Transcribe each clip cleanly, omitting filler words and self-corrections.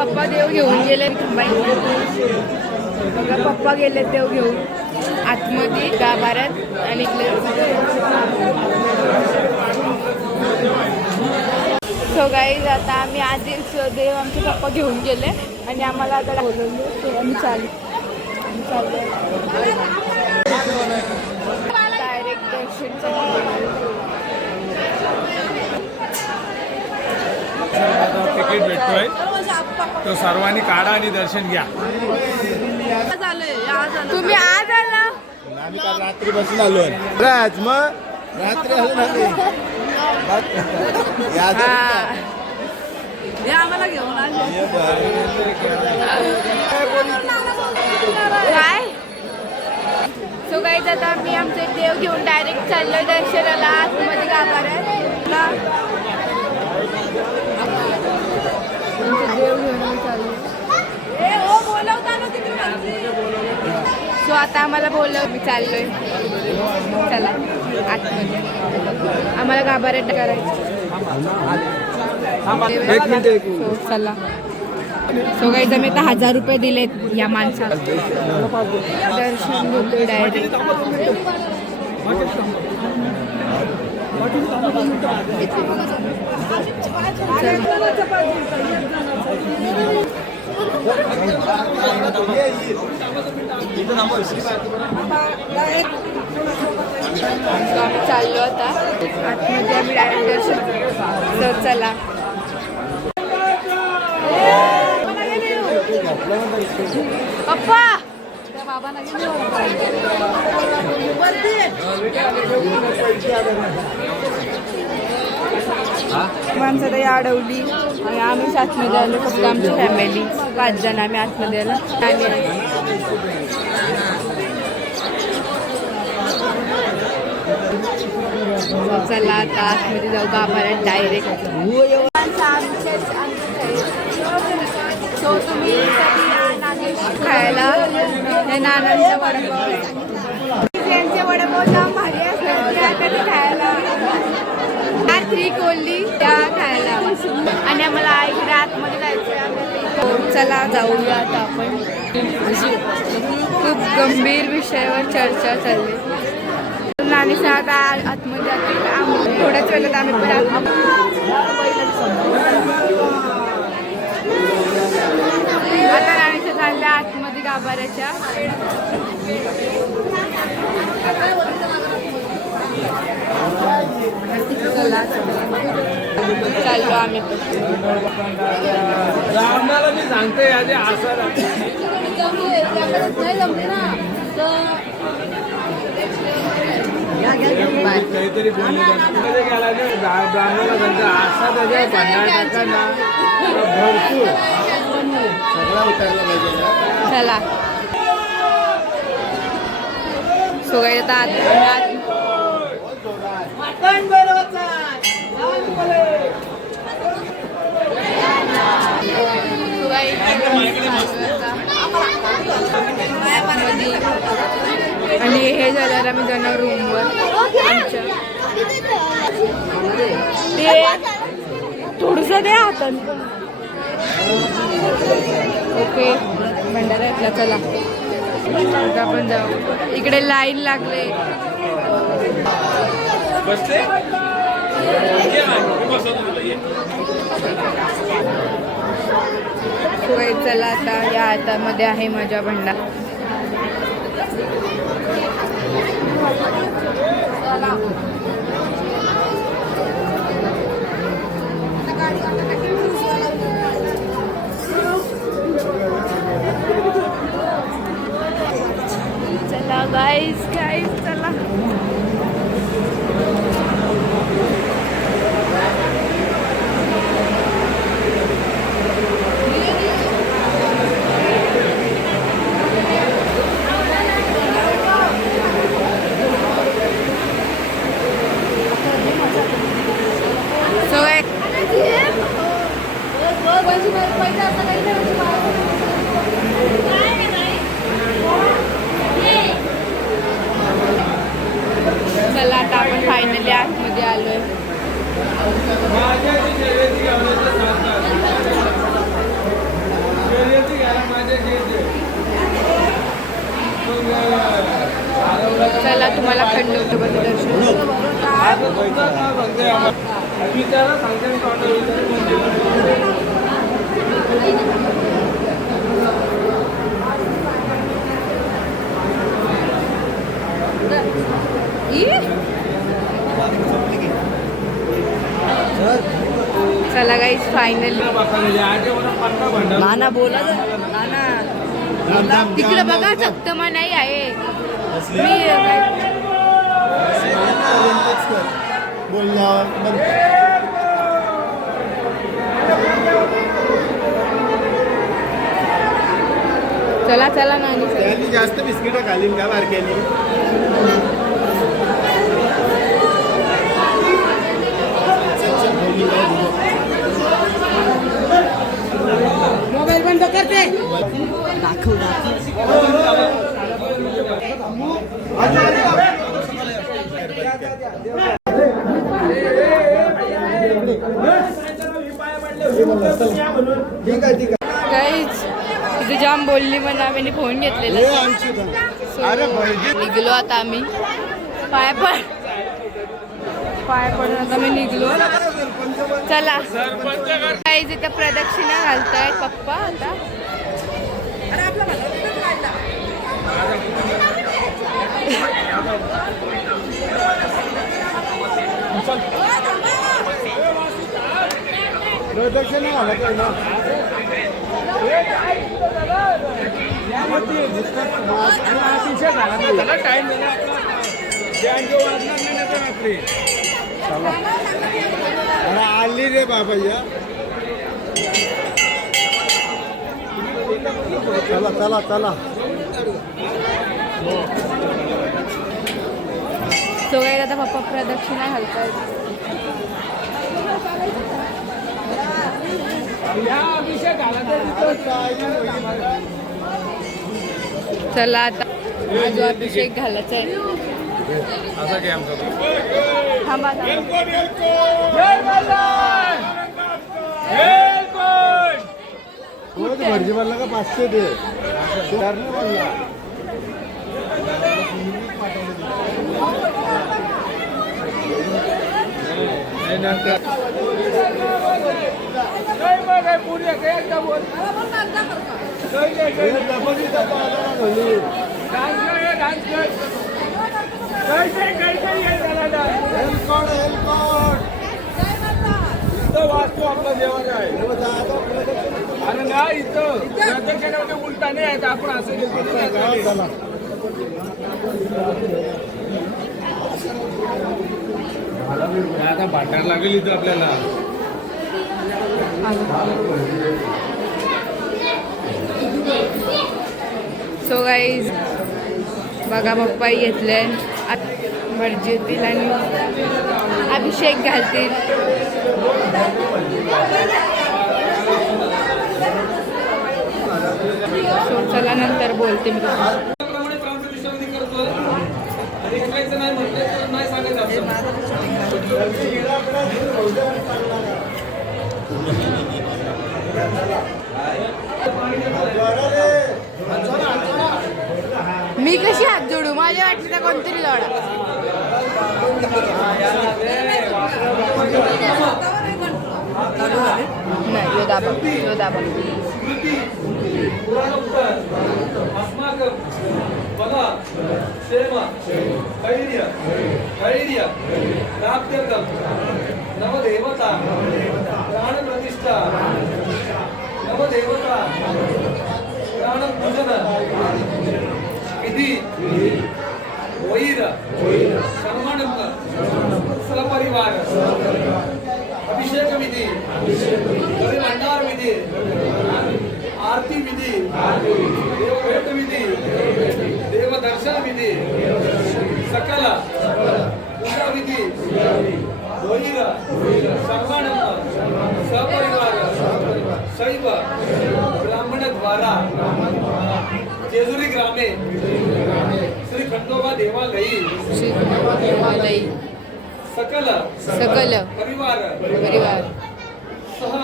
पप्पा देव घेऊन गेले. बघा पप्पा गेले देव घेऊन आतमध्ये गाभाऱ्यात आणि सो गाईज आता आम्ही आधीच देव आमचे पप्पा घेऊन गेले आणि आम्हाला आता बोलवले आम्ही चाललो डायरेक्ट दर्शन. तिकीट भेटतोय तो सर्वांनी काढा आणि दर्शन घ्या. तुम्ही आज आला? आम्ही काल रात्री बसून आलोय. राज मग रात्री आलो ना आम्हाला घेऊन काय सो गाईज आता आम्ही आमचे देव घेऊन डायरेक्ट चाललोय दर्शनाला आतमध्ये गाभाऱ्यात. देव घेऊन चाललो. सो आता आम्हाला बोललं मी चाललोय. चला आतमध्ये आम्हाला गाभाऱ्यात करायचं. सो चला. सो गाईज आम्ही आता 1000 रुपये दिलेत या माणसाला. दर्शन घेतो डायरेक्ट. आम्ही चाललो आता आतमध्ये. आम्ही डायरेक्ट दर्शन. तर चला पप्पा माणसं काही अडवली आणि आम्ही आतमध्ये आलो. फक्त आमची फॅमिली 5 जण आम्ही आतमध्ये आलो. चला आता आतमध्ये जाऊ गाभाऱ्यात डायरेक्ट. सो तुम्ही खायला हे नानांचा वडापाव. त्यांचे वडापाव जाम भारी असतात खायला. 3 कोल्ही त्या खायला आणि आम्हाला इकडे आतमध्ये जायचं. चला जाऊया आता आपण. खूप गंभीर विषयावर चर्चा चालली. नानी आता आतमध्ये जाते. थोड्याच वेळात आम्ही पण आता राणीच्या चालल्या आतमध्ये गाभाऱ्याच्या. चाललो आम्ही. मी सांगते काहीतरी ब्राह्मणाला सांगतो असा त्याच्या पन्नास टाका भरपूर सगळा उतरला पाहिजे. चला सो गाईज आता आणि हे झाल्यावर आम्ही जाणार रूमवर आमच्या. ते थोडंसं दे हातात. ओके भंडाऱ्यातला. चला आता आपण जाऊ. इकडे लाईन लागले. चला आता या हातामध्ये आहे माझ्या भंडार. चला गाईज चला. चला आता आपण फायनली आतमध्ये आलोय. चला तुम्हाला खंडोबाचं दर्शन. चला गाईज फायनली नाना बोला नाना तिकडे बघा सप्तमा नाही आहे. चला चला नानी त्यांनी जास्त बिस्किट खाली का बारक्यानी. मोबाईल बंद करते. दाखव ठीक आहे ठीक आहे. गाईज तिथे जाम बोलली म्हणून आम्ही फोन घेतलेला. निघलो आता आम्ही पाय पडून आता मी निघलो. चला गाईज इथं प्रदक्षिणा घालतायत पप्पा आता. प्रदक्षिणा झाला काय ना. आली रे बाबा या. चला चला चला. सो काय आता पप्पा प्रदक्षिणा घालतायत. चला आता जो अभिषेक घालायचा आहे. थांबा भटजी म्हणला का 500 दे. वाचतो आपला देवाचा आहे. अरे ना इथं प्रदक्षिणा उलटा नाही आहे. आपण असं आता भांडायला लागेल इथं आपल्याला. सो गाईज बघा पप्पा घेतले भटजी येतील आणि अभिषेक घालतील. सो चला नंतर बोलते मी. मी कशी हात जोडू. माझ्या वाटलं तर कोणतरी जोडा. नाही यो दाबा यो दाबा. नवदेवता प्राण प्रतिष्ठा नवदेवता प्राण पूजन विधी वैर सन्मानम सहपरिवार अभिषेक विधी भंडार विधी आरती विधी देवभेट विधी देवदर्शन विधी सकल पूजा विधी वैर सन्मानम सहपरिवार शैव ब्राह्मण द्वारा जेजुरी ग्रामे श्री खंडोबा देवालयी सकल सकल परिवार परिवार सह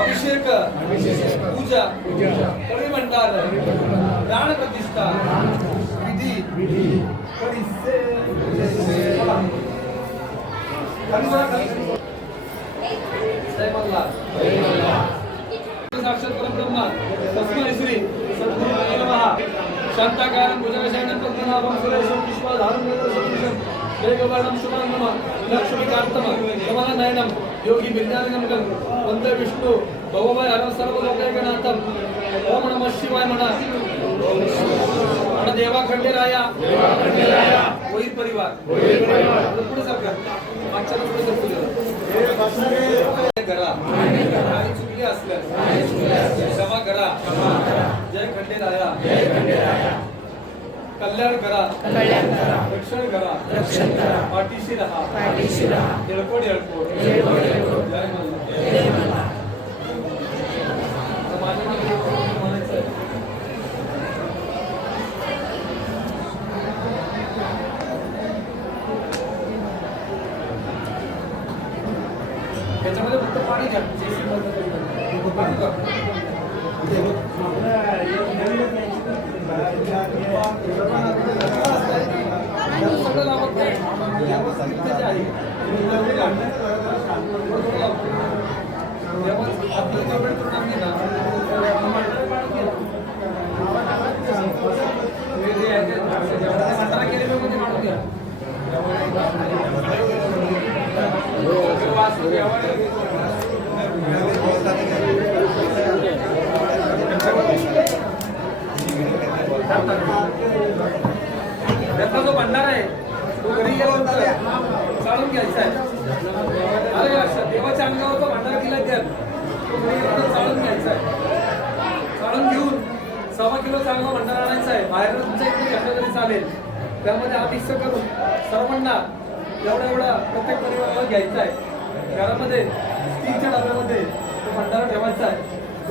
अभिषेक पूजा परिमंडळ दान प्रतिष्ठा विधी साक्षात परब्रह्म तस्मै श्री सद्गुरुदेवाय नमः शांताकारं भुजगशयनं पद्मनाभं सुरेशं पुष्पधारं नेत्रसदृशं मेघवर्णं शुभांगं लक्ष्मीकान्तं कमलनयनं योगी विद्यारंगं वन्दे विष्णु भवभयहरं सर्वलोकैकनाथं ओम नमः शिवाय म्हणा. आणि देवा खंडेराया होईल परिवार पुढे सरकार मागच्या पुढे सरकार करा काही चुकली असल्यास क्षमा करा. जय खंडेराया कल्याण करा रक्षण करा पाठीशी राहा येळकोट जय मल्हार. त्याच्यामध्ये फक्त पाणी घ्या पाणी का सगळं लावत नाही आपलं जेवढं करून आम्ही ना सातारा केले मध्ये मांडून घ्या. त्याचा जो भंडार आहे तो घरी गेल्यानंतर चाळून घ्यायचा आहे. अरे लक्षात देवाच्या अंगावर तो भंडार दिला त्यात तो घरी गेल्यानंतर चाळून घ्यायचा आहे. चाळून घेऊन 1.25 किलो चांगला भंडार आणायचा आहे. बाहेर तुमच्या इथे घेतलं तरी चालेल. त्यामध्ये अभिषेक करून सर्वांना एवढा प्रत्येक परिवाराला घ्यायचा आहे. घरामध्ये स्टीलच्या डब्यामध्ये तो भंडारा ठेवायचा आहे.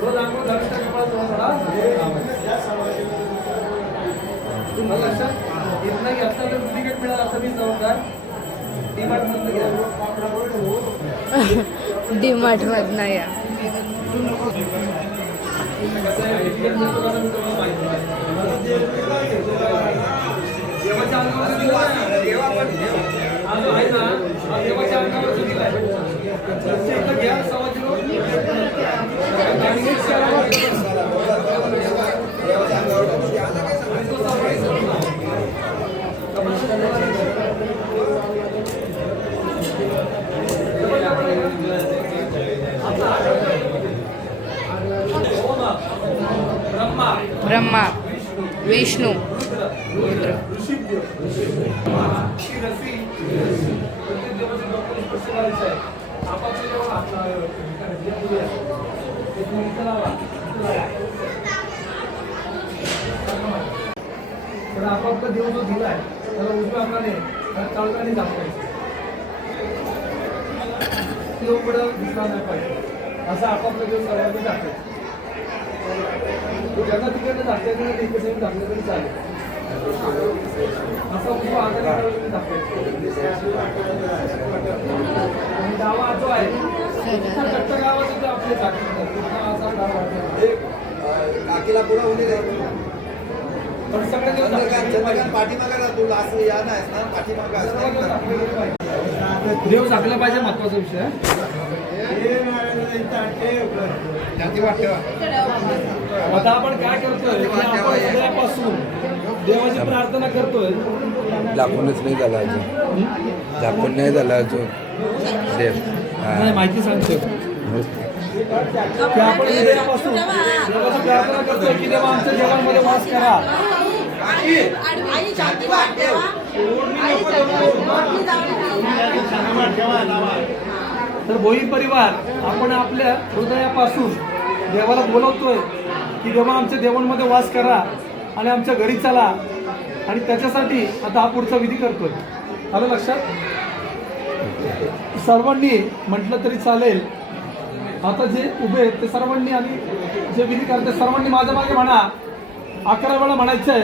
रोज आंघोळ झाल्याच्या लक्षात इथनं घेतला तर तिकीट मिळालं असं मी जबाबदार डीमार्ट मधनं घ्या. डीमार्ट मधनं या. देवाच्या अंगावर दिला आहे ना देवाच्या अंगावर दिला आहे घ्या 1.25 किलो ब्रह्मा विष्णू आपापला देव जो दिलाय त्याला उजव्या हाताने चालताना दाखवायचं. देव पुढे दिसला नाही पाहिजे असं आपापला देव सर्वांनी दाखवायचं. ज्यांना तिकडे दाखवायचं नाही इकडे दाखवलं तरी चालेल. असा उजवा हाताने दाखवायचं. गावा जो आहे कट्ट गावात आपले असा गाव आहे. काकीला पुढं होऊ दे. पण सगळं पाठीमागा ना तू लास्ट या नाही ना पाठीमागा देव झाकला पाहिजे महत्वाचा विषय. आता आपण काय करतोय हृदयापासून देवाची प्रार्थना करतोय. दाखवूनच नाही झाला अजून. दाखवून नाही झाला अजून देव. नाही माहिती सांगतोय की आपण हृदयापासून देवाची प्रार्थना करतोय की देवा आमच्या जीवनामध्ये वास करा. तर भोई परिवार आपण आपल्या हृदयापासून देवाला बोलवतोय की देवा आमच्या देवांमध्ये वास करा आणि आमच्या घरी चला. आणि त्याच्यासाठी आता हा पुढचा विधी करतोय. आलं लक्षात. सर्वांनी म्हटलं तरी चालेल. आता जे उभे आहेत ते सर्वांनी आणि जे विधी करते सर्वांनी माझ्या मागे म्हणा. 11 वेळा म्हणायचं आहे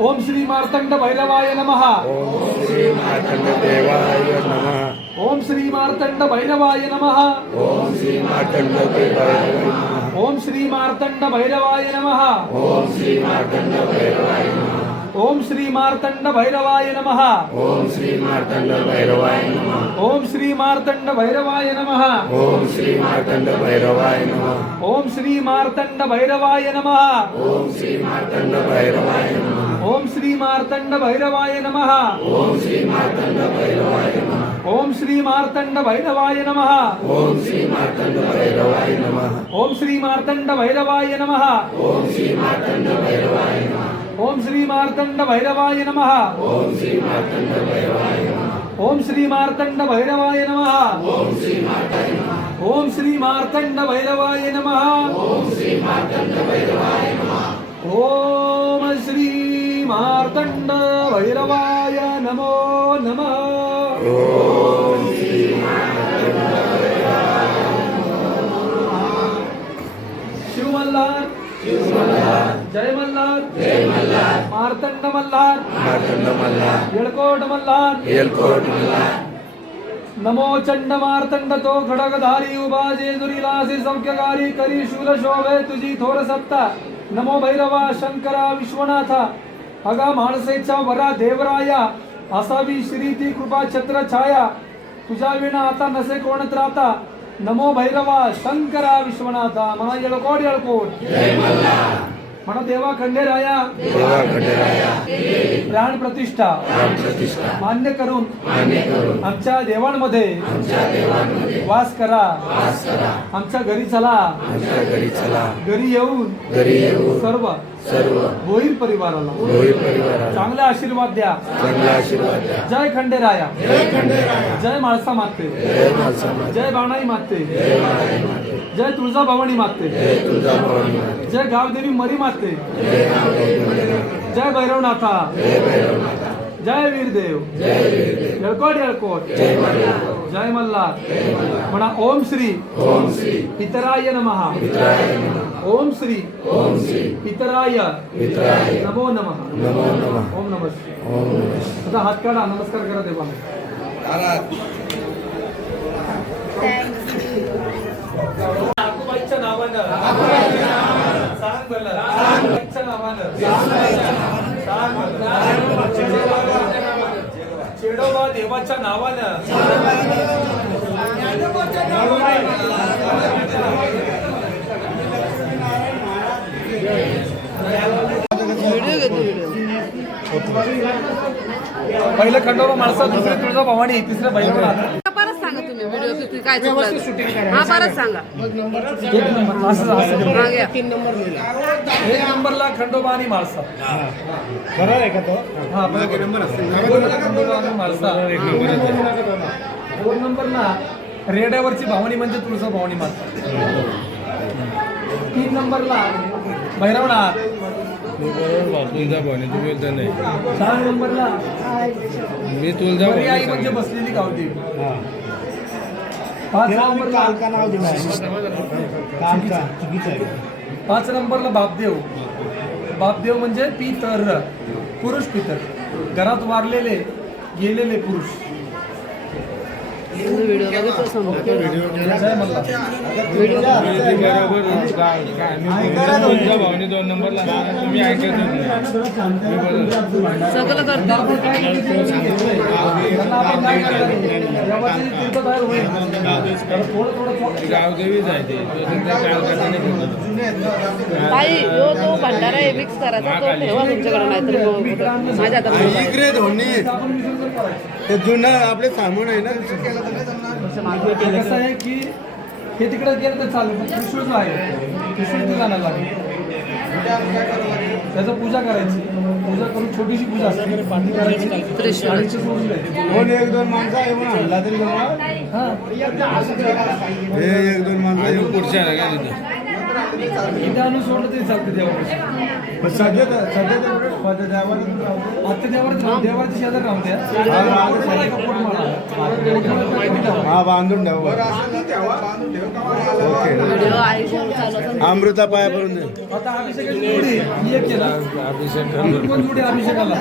ओम श्री मार्तंड भैरवाय नमः. ओम श्री मार्तंड देवाय नमः. ओम श्री मार्तंड भैरवाय नमः. ओम श्री मार्तंड देवाय नमः. ओम श्री मार्तंड भैरवाय नमः. ओम श्री मार्तंड भैरवाय नमः. ओम श्री मार्तंड भैरवाय नमः. ओम श्री मार्तंड भैरवाय नमः. ओम श्री मार्तंड भैरवाय नमः. ओम श्री मार्तंड भैरवाय नमः. ओम श्री मार्तंड भैरवाय नमः. ओम श्री मार्तंड भैरवाय नमः. ओम श्री मार्तंड भैरवाय नमः. ओम श्री मार्तंड भैरवाय नमः. ओम श्री मार्तंड भैरवाय नमः. ओम श्री मार्तंड भैरवाय नमः. ओम श्री मार्तंड भैरवाय नमः. ओम श्री मार्तंड भैरवाय नमः. ओम श्री मार्तंड भैरवाय नमः. ओम श्री मार्तंड भैरवाय नमः. ओम श्री मार्तंड भैरवाय नमः. ओम श्री मार्तंड नमः. ओम श्री मार्तंड भैरवाय नमः. ओम श्री मार्तंड भैरवाय नमः. ओम श्री मार्तंड भैरवाय नमो नमः. ओम श्री शिव मल्हार. जय मल्हार. मार्तंड मल्हार. मार्तंड मल्हार. येळकोट मल्हार. येलकोट मल्हार. नमो चंड मार्तंड तो खडगधारी उभा जेजुरीलासी सौख्यकारी करी शूल शोभे तुझी थोर सत्ता. नमो भैरवा शंकरा विश्वनाथा अगा माणसेच्या वरा देवराया असावी श्री ती कृपा छत्र छाया तुझ्या विना आता नसे कोण त्राता. नमो भैरवा शंकरा विश्वनाथा म्हणा येळकोट येळकोट म्हणा देवा खंडेराया देवा खंडेराया प्राण प्रतिष्ठा प्रतिष्ठा मान्य करून आमच्या देवांमध्ये वास करा. आमच्या घरी चला. आमच्या घरी चला. घरी येऊन घरी येऊन सर्व सर्व भोईर परिवाराला भोई परिवाराला चांगले आशीर्वाद द्या. चांगला आशीर्वाद द्या. जय खंडेराया. जय माळसा माते. जय माता माता. जय बाणाई माते. जय माता माता. जय तुळजा भवानी माते. जय तुळजाभवानी माता. जय गावदेवी मरी माते. जय नामदेव मंदिर. जय भैरवनाथा. जय भैरवनाथा. जय वीरदेव. जय वीरदेव. येळकोट येळकोट. जय मल्हार. जय मल्हार. म्हणा ओम श्री ओम श्री पितराय नमः. पितराय नमः. ओम श्री ओम श्री पितराय पितराय नमो नमः. नमो नमः. ओम नमः. ओम नमः. आता हात काढा. नमस्कार करा देवा. आकुबाईच्या नावानं सांग बरं. आकुबाईच्या नावानं सांग बरं. चेडोबा देवाच्या नावानं पहिलं खंडोबा माणसा, दुसरे तुळजा भवानी, तिसरं भैरवनाथ. परत सांगा तुम्ही व्हिडिओ काय चुकलं. हा परत सांगा. एक नंबर असं हा घ्या. एक नंबरला खंडोबा आणि माळसा. बरोबर आहे का तो? हा खंडोबा आणि माळसा. दोन नंबरला रेड्यावरची भवानी म्हणजे तुळजा भवानी माता. 3 नंबरला भैरवनाथ. तुळजाभवानी तुम्ही बोलता नाही. 4 नंबरला मी तुळजाभवानी आई म्हणजे बसलेली गावदेवी. 5 नंबरला नाव दिलं चुकीचं आहे. 5 नंबरला बापदेव. बापदेव म्हणजे पितर, पुरुष पितर, घरात वारलेले गेलेले पुरुष. व्हिडिओ बघितलं समजा. जय मल्हार. तुळजाभवानी 2 नंबरला तुम्ही ऐकत सगळं करतो. गावदेवीच आहे ते. ताई यो तो भंडारा आहे मिक्स करायचा तो ठेवा तुमच्याकडे नाहीतर माझ्या हातात इकडे धोनी ते जुनं आपले सामान आहे ना. कसं आहे की हे तिकडे गेलं तर चालेल, पण त्रिशूळ जो आहे त्रिशूळ ते जाणार लागेल. त्याचं पूजा करायची. पूजा करून छोटीशी पूजा असते पाणी करायची त्रिशूळ. आणि ते सोडून द्यायचं. दोन 1-2 माणसं आहे म्हणून हल्ला तरी जमा. हा हे 1-2 माणसं येऊन पुढच्या आहे का तिथं. इथं आणून सोडलं तरी चालतं देवापाशी. आता देवाच्या शेजार राहून द्या. हा बांधून ठेव व्हिडिओ आयुष्यावर चालू असतो. अमृता पाया पडून दे. आता अभिषेकाची जोडी ही एक केला. कोण जोडी अभिषेकाला?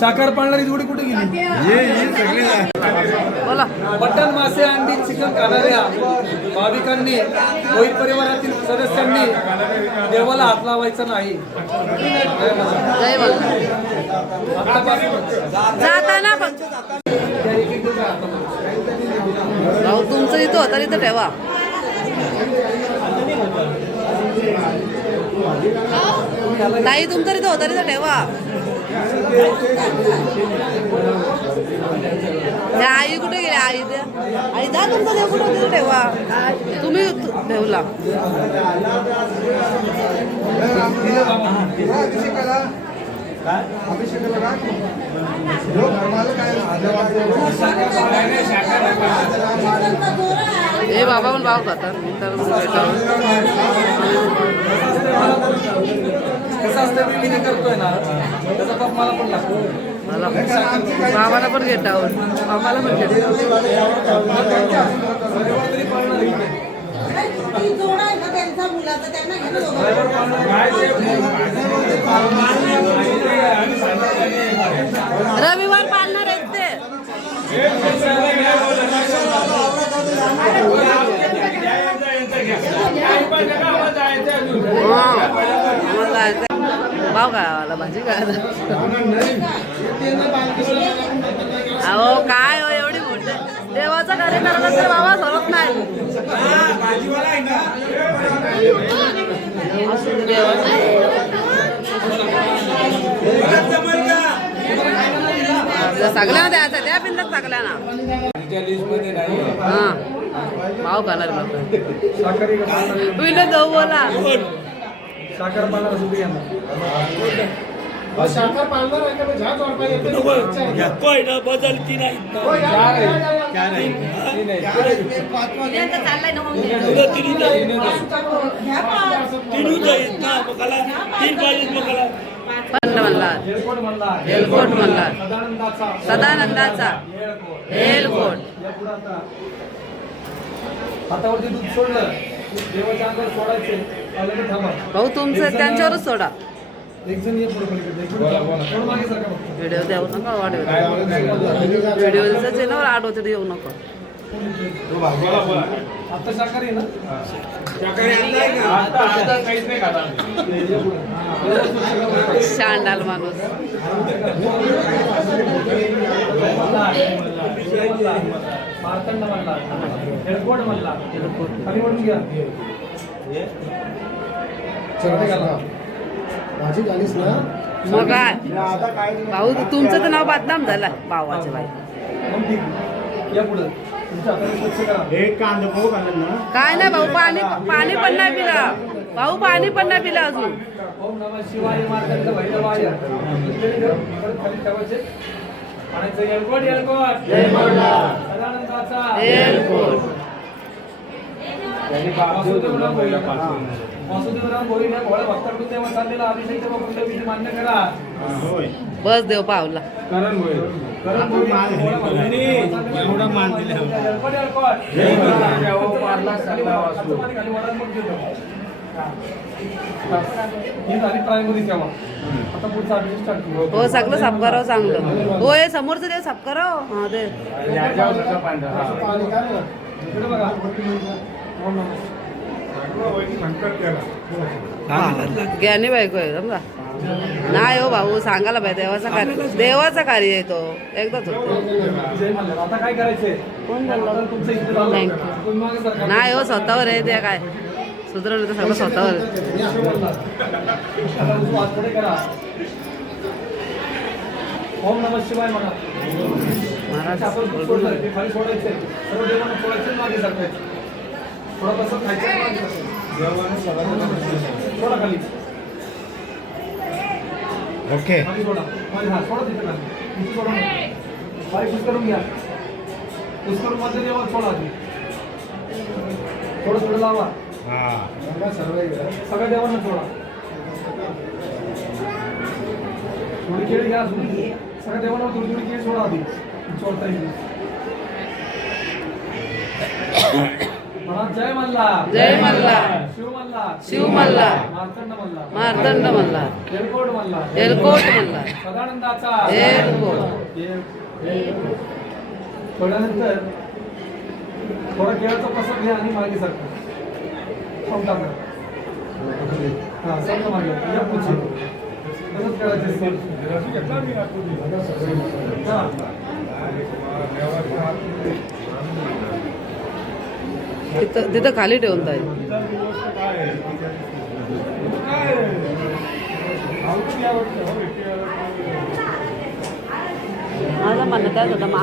साखर पाळणारी जोडी कुठे गेली? ये सगळी बोला. मटण, मासे, अंडी, चिकन खाणाऱ्या भाविकांनी, मोहित परिवारातील सदस्यांनी देवाला हात लावायचा नाही. जय बोला. आतापासून जाताना पण त्या एक-एक दिवस हातामध्ये. भाऊ तुमचं इथं होतं इथं ठेवा. ताई तुमचं इथं होतं इथं ठेवा. त्या आई कुठे गेली? आई द्या. आई जा तुमचं देव कुठं तिथं ठेवा. तुम्ही ठेवला. हे बाबा पण भाव खातात. कसं असतं मी विधी करतोय ना त्याचा पाप मला पण लागतो. बाबाला पण घेटावर बाबाला पण घेत. रविवार पाळणार आहेत ते. भाव काय भाजी काय? अहो काय हो एवढी मोठी देवाचं कार्य करायला तर बाबा सरत नाही. सगळ्यांना द्यायचं त्या बिंदत सगळ्यांना. हा भाव खाणार विनोद जाऊ बोला. साखर पाळणार असं यांना बदलती नाही पंड मल्हार, एलकोट मल्हार, सदानंदाचा एलकोट. हातावरती दूध सोडलं देवाच्या अंगावर सोडायचे. थांबा भाऊ तुमचं त्यांच्यावरच सोडा. एक जण ये पुढे पलीकडे. थोडं मागे सरका फक्त. व्हिडिओ द्याऊ नका वाढव. व्हिडिओ दिसायचे ना आठ होते येऊ नका. आता शाकाहारी आहे ना? शांडाल माणूस. मार्तंड म्हणला, एलकोट म्हणला, खाली वळून घ्या. माझी गालीस ना मग काय भाऊ तुमचं तर नाव बदनाम झालं भावाच्या बाई. मग ठीक या पुढे तुमच्या हाताने स्वच्छ करा. एक कांदा पाहू घालून ना. काय नाही भाऊ पाणी पण नाही पिला. भाऊ पाणी पण नाही पिला अजून. ओम नमः शिवाय मार्तंड भैरवाय. खाली ठेवायचे. आणि एलकोट एलकोट सदानंदाचा एलकोट. वासुदेवराव भोईर या भोळ्या भक्ताकडून तेव्हा चाललेला अभिषेक तेव्हा कुठल्या विधी मान्य करा. बस देव पावला. करण भोईर एवढा मान दिला. एलकोट एलकोट खाली वडाला मग देतो. ही झाली प्रायमरी सेवा. आता पुढचा अभिषेक स्टार्ट करू. हो सगळं साफ करावं चांगलं. हो हे समोरचं देव साफ करावं. हा ते इकडे बघा. ओम नमः ज्ञानी बायको आहे समजा. नाही हो भाऊ सांगायला पाहिजे. देवाचा कार्य आहे तो. एकदाच होतो. जय मल्हार. आता काय करायचंय? कोण बोललं? तुमचं इकडे झालं. थँक्यू. तुम्ही मागे सरका. नाही हो स्वतःवर आहे ते काय सुधरवलं तर सगळं स्वतःवर आहे. आता उजवा हात पुढे करा. ओम नमः शिवाय म्हणा. महाराज आपण दूध सोडलं ते खाली सोडायचे. सर्व देवांना सोडायचे मागे सरकायचे. थोडं कसं खायचं मागे सरकायचं. सोडा खाली. ओके खाली सोडा. खाली हा सोडा तिथे खाली. तिथे सोडा. बारीक खुश करून घ्या. खुश करून मध्ये देवाला सोडा आधी. थोडं थोडं लावा. सगळ्या देवांना सोडा. थोडी केळी घ्या अजून. सगळ्या देवांना थोडी थोडी केळी सोडा आधी. सोडता येईल. म्हणा जय मल्हार. जय मल्हार. शिव मल्हार. शिव मल्हार. मार्तंड मल्हार. मार्तंड मल्हार. एलकोट मल्हार. एलकोट मल्हार. सदानंदाचा. एलकोट. थोड्यानंतर थोडा केळाचा प्रसाद घ्या आणि मागे सारखं खाऊन टाका. हा सगळं मागे या पुढचे तसंच करायचं असतं. हा. तिथं खाली ठेवून ताई. माझं म्हणणं त्याच होतं मग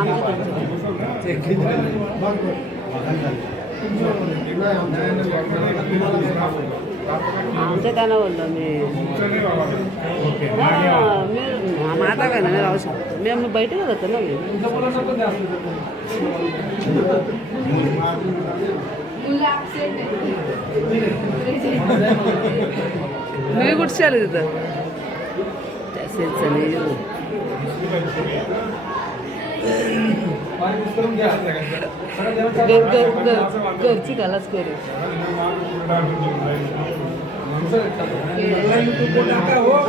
आमचं त्यांना बोललो मी आता काय ना मी राहू शकतो. मी बैठक होतो ना मी. तुमच्या मुलांना पण द्या असं. मी कुठची आले तिथं त्याचे चले येऊ. घरची घालाच करू.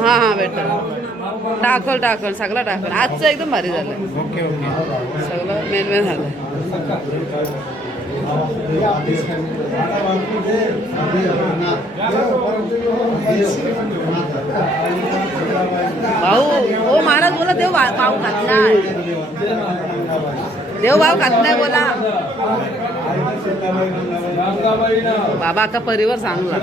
हां हां बेटर टाकल सगळं टाकल. आजचं एकदम भारी झालं. सगळं मेन झालं. भाऊ हो महाराज बोला देव भाऊ खात नाही. देव भाऊ खात नाही बोला. बाबा आता परिवार चांगला.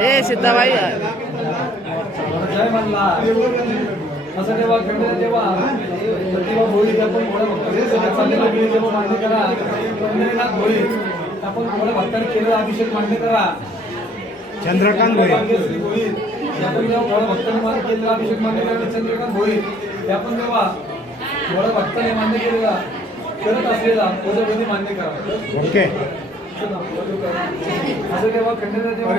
ए सीताबाई जय मल्हार. असं जेव्हा घडलं तेव्हा प्रतिभा भोई आपण चाललेला जेव्हा मान्य करा. पंढरीनाथ भोई आपण थोड्या भक्तांनी केलेला अभिषेक मान्य करा. चंद्रकांत भोई आपण जेव्हा थोड्या भक्तांनी मान्य केलेला अभिषेक मान्य करा. चंद्रकांत भोई हे आपण जेव्हा थोड्या भक्तांनी मान्य केलेला करत असलेला पूजाविधी मान्य करा. ओके. असं जेव्हा खंडेला जेव्हा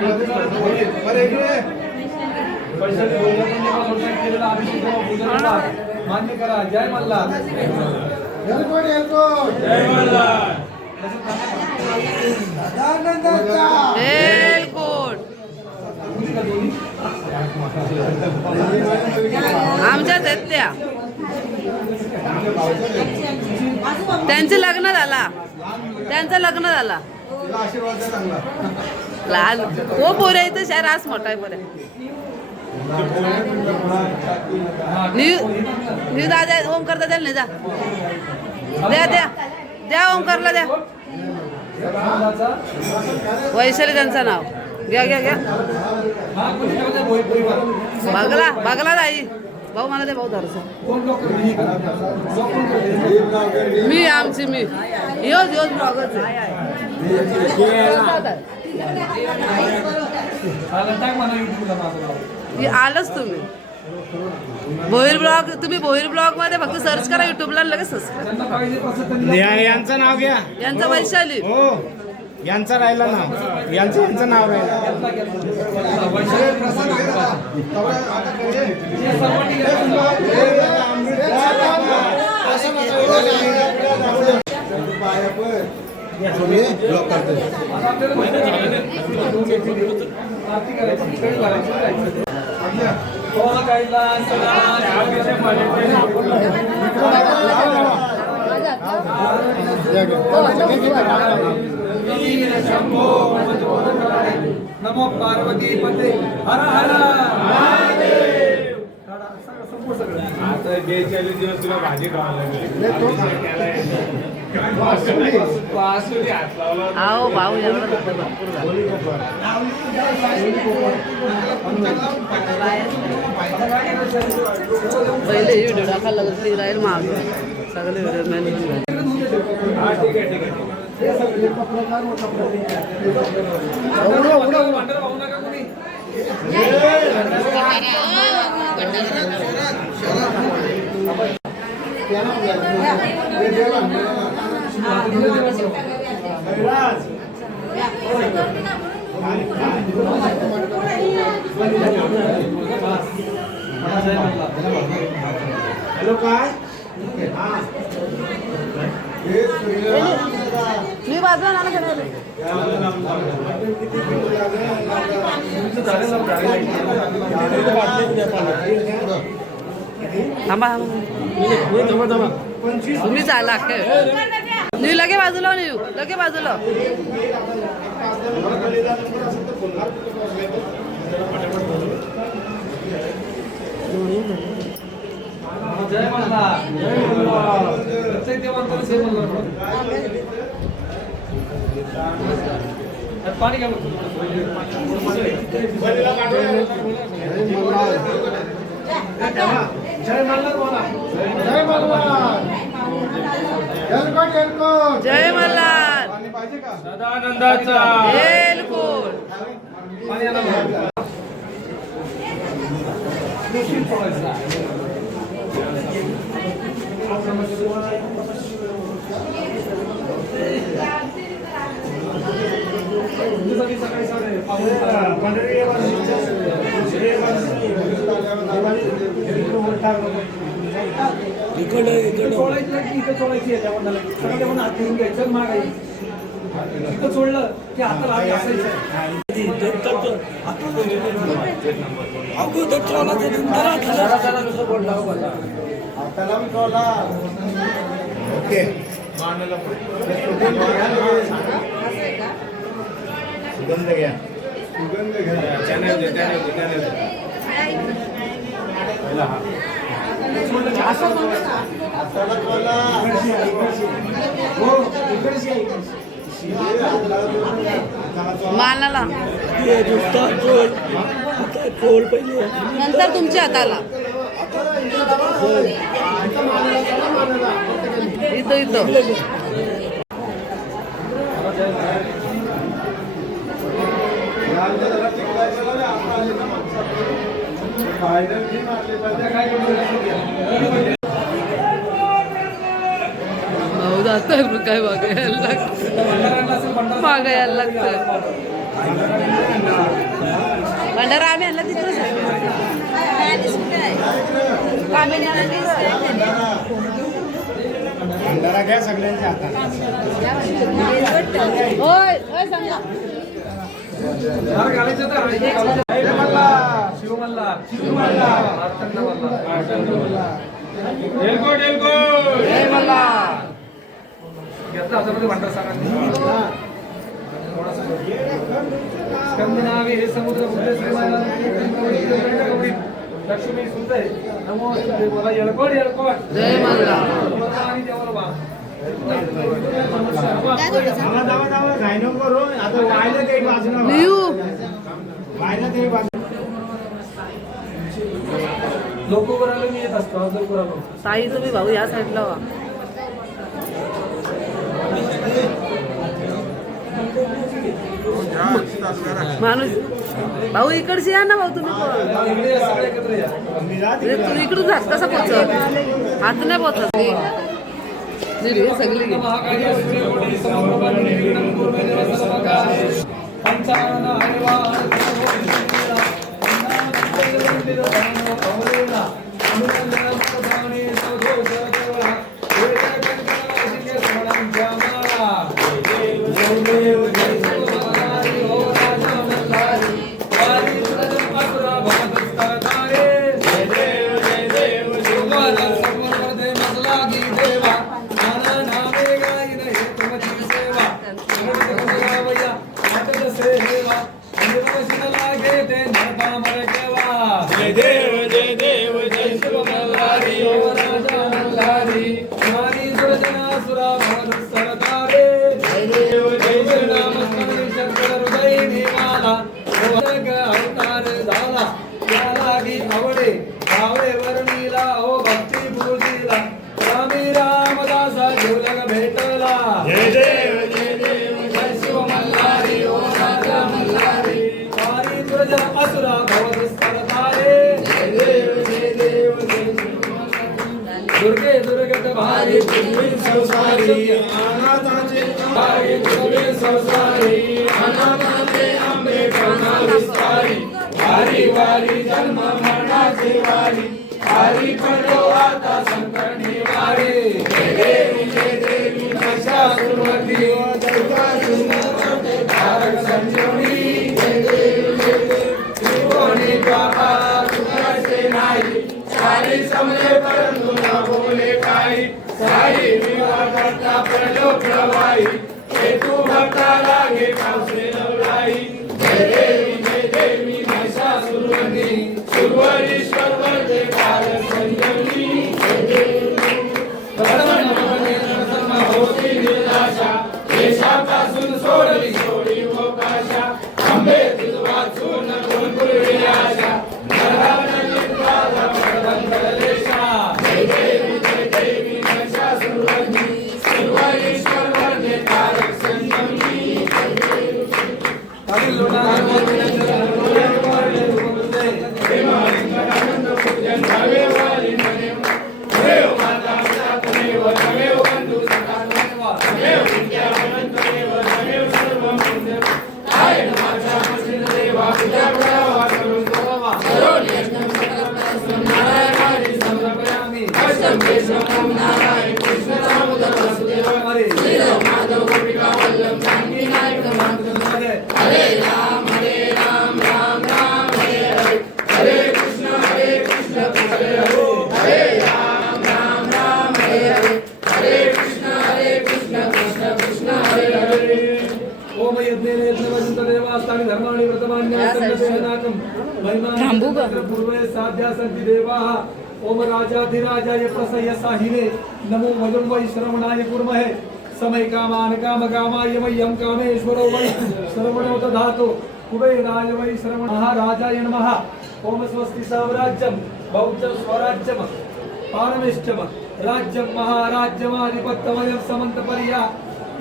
पैशाने भोई आपण जेव्हा थोडक्यात केलेला अभिषेक जेव्हा पूजा मान्य करा. जय मल्हार. जय मल्हार. आमच्याच आहेत त्या. त्यांचं लग्न झाला. लहान हो पोऱ्या इथं शहर आज मोठा आहे पोऱ्या. न्यू दादा ओमकार दादा नाही जा. द्या ओमकारला द्या. वैशाली त्यांचं नाव घ्या. बघला ताई भाऊ मला ते भाऊ धरतो. मी योज ब्लॉगच आलंच तुम्ही. भोईर ब्लॉग मध्ये फक्त सर्च करा युट्यूबला लगेच सबस्क्राईब. यांचं नाव घ्या. यांचा वैशाली हो यांचं राहिलं नाव. यांचं नाव राहिलं. नमो पार्वती पते हर हर महादेव. आता 42 दिवस तुला भाजी खावा आओ भाऊ एवढं भरपूर झालं. पहिले व्हिडिओ टाकायला लागत ती राहील माग सगळे व्हिडिओ मॅन हॅलो काय मी बाजूला नाणं घेणार. थांबा तुम्ही चाला न्यू लगे बाजूला न्यू लगे बाजूला. जय मल्हार. प्रत्येक देवांतर सेम मल्हार. पाणी घ्या. जय मल्हार बोला. जय मल्हार. जय मल्हार. सदानंदाचा एलकोट. पाणी आणा. चोळायची आहे त्या वंडाला. सगळ्या वंडा हात घेऊन घ्यायचं मागायचं. इथं चोळलं की हाताला हात घासायचं. ओके सुगंध घ्या. सुगंध घ्या. चॅनल दे चॅनल दे. मानाला नंतर तुमच्या हाताला. इथं इथं जात काय बघायला लागतं. मागायला लागतं. भंडारा आम्ही आणला तिथूनच भंडारा घ्या सगळ्यांच्या हातात. होय होय सांगा. जय मल्हार. शिव मल्हार. शिव मल्हार. मार्तंड मल्हार. एलकोट एलकोट. जय मल्हार. घेतला हातामध्ये भांडार सांगा. स्कंदनावे हे समुद्र बुद्ध श्रीमाला लक्ष्मी सुंदर नमो मला येळकोट येळकोट. जय मल्हार. आणि देवाला बा. लोक आलो मी येत असतो. लवकर आलो. ताई तुम्ही भाऊ या साईडला वा. माणूस भाऊ इकडची या ना भाऊ तुम्ही पण. इकडे या, सगळे एकत्र या. तू इकडून जात कसा पोचत हात नाही पोचत. सगळी महाकाली सूर्यकोटी समप्रभ निर्विघ्नं कुरु मे देव सर्वकार्ये. पंचानन हरिवार दुर्गे दुर्गत भारी पुरवी संसारी अनाथाचे भारी पुरवी संसारी अनाथाचे आंबे करुणा विस्तारी वारी वारी जन्म मरणाची वारी वारी पडलो आता संकट निवारे जय देवी महिषासुरमर्दिनी तारक संजीवनी त्रिकोणी बाबा तुझे नाही सारी समजे परंतु न बोले काही सारी विवाह करता पडलो प्रवाही हे तू भक्ता लागे पावसे नवलाई जय देवी महिषासुरमर्दिनी सुरवरीश्वर वरदे तारक संजीवनी होती निराशा देशापासून सोडली सोडी मोकाशा आंबे तुझ वाचून गुणगुणली आशा जय देवी महिषासुरमर्दिनी सुरवरीश्वर वरदे तारक संजीवनी थांबू का? ओम राजाधिराजाय प्रसय साहिने नमो वजं वै श्रवणाय कुर्महे समय कामान काम कामाय मह्यं कामेश्वरो वै श्रवणो दधातु कुबेराय वै श्रवण महाराजाय नमः ओम स्वस्ति साम्राज्यं बौद्धं स्वराज्यं पारमेष्टम राज्यं महाराज्यमाधिपत्यमयं समन्तपर्या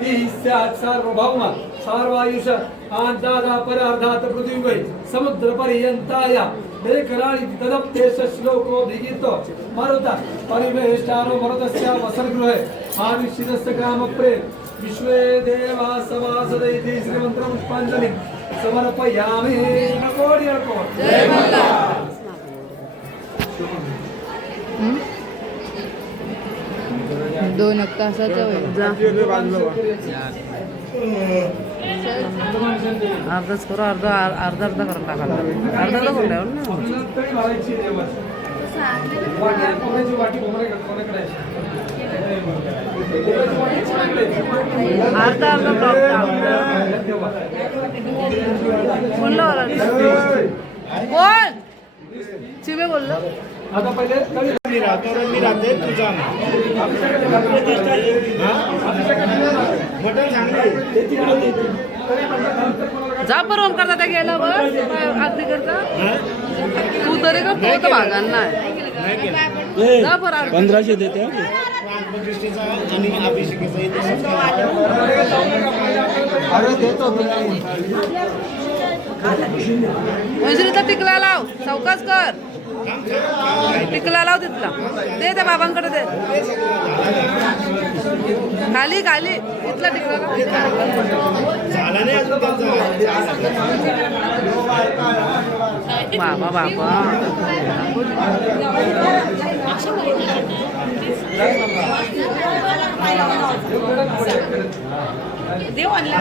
स्यात् सार्वभौम सार्वायुष आंतादा परार्धात पृथ्वी समुद्र पर्यंताया बेकराळी तदप्तेश श्लोको भिगितो मरुता परिवेष्टानो मरुतस्य वसनगृहे आविष्टितस्य कामप्रेम विश्वे देवा समासदैति श्रीमन्त्र पुष्पाञ्जलिं समर्पयामि नकोडी नको जय मल्हार दोन तासाचा वेळ अर्धाच करू अर्धा अर्धा अर्धा करून टाकायला अर्धा करून ठेव ना तरी घालायची देवा वाटी कोणाची वाटी कोणाकडे अर्धा अर्धा बोललो कोण चिवे बोललो आता पहिले मी राहते तुझा मटण सांगते जा बरोबर करता त्या गेला बस अगदी करता तू तरी का पोत भागांना जा बरं 1500 देते प्रतिष्ठेचा आणि अभिषेकाचा मंजुरीचा टिकला लाव चौकाच कर टिकला लाव तिथला दे त्या बाबांकडे दे खाली खाली तिथला टिकला लाव झाला नाही अजून बाबा बाबा देव आणला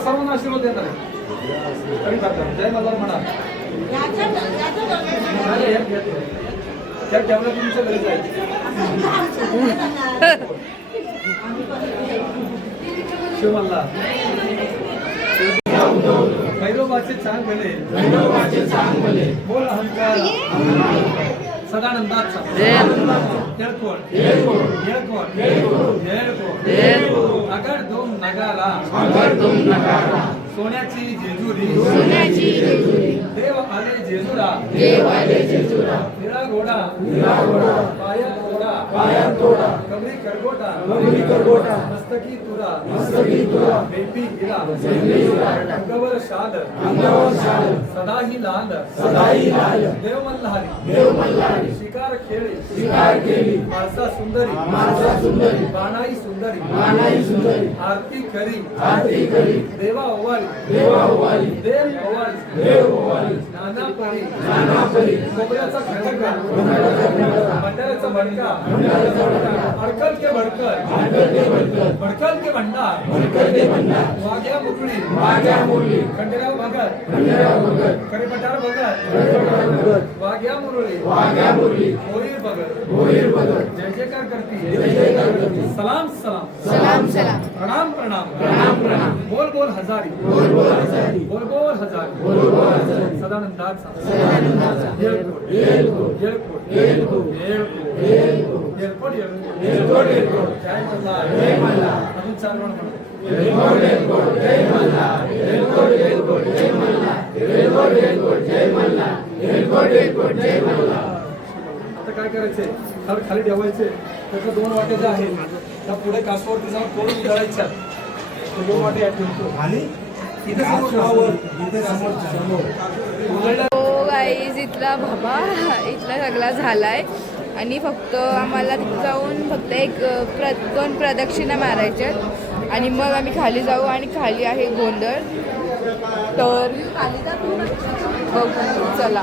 सर्वांना आशीर्वाद देणार जय मल्हार म्हणा त्या ठेवलं तुमच्या घरी जायचं शिव मल्हार भैरवाचे चांग भले बोल अहंकार सदानंदाचा अगर दोन नगारा सोन्याची जेजुरी देव आले जेजुरा निळा घोडा पायात घोडा कमरी करगोटा मस्तकी तुरा बेपी हिरा अंगवर शाल सदा ही लाल देव मल्हारी शिकार खेळी माळसा सुंदरी बाणाई सुंदरी आरती करी देवा ओवाळी देव ओवाळी नाना परी कोबऱ्याचा खडका भंडाऱ्याचा भडका अडकल के भडकल के भंडार वाघ्या मुरळी खंडेराव भगत करेपटार भगत वाघ्या मुरळी होईल भगत जय जयकार करती सलाम प्रणाम बोल हजारी सदानंदाचा येळकोट जय मल्हार अजून चार आता काय करायचंय खाली ठेवायचे त्याच्या 2 वाट्या ज्या आहेत त्या पुढे कासवावरती जाऊन तोडून उधळायच्या 2 वाट्या ठेवतो आणि इथे हो गाईज इथला बाबा इथला सगळा झालाय आणि फक्त आम्हाला तिथे जाऊन फक्त एक 2 प्रदक्षिणा मारायच्यात आणि मग आम्ही खाली जाऊ आणि खाली आहे गोंधळ तर बघू चला.